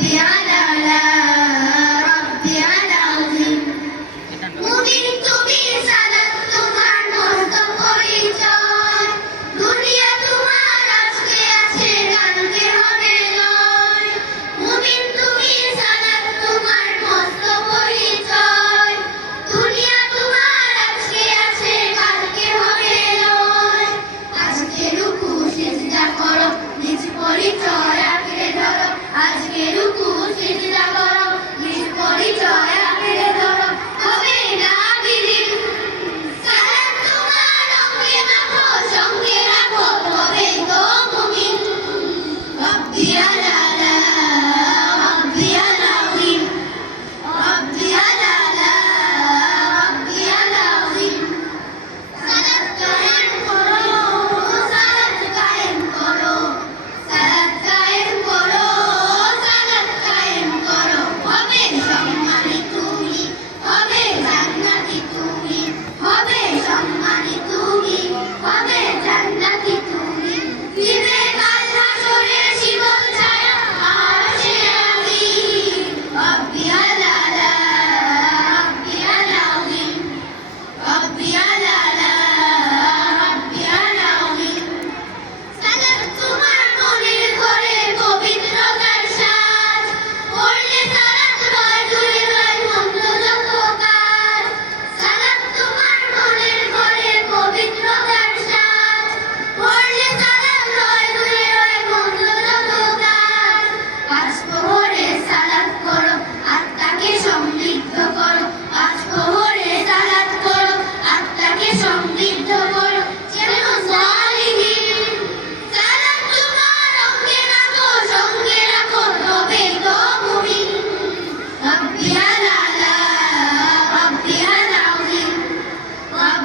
Yeah.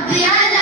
Adriana.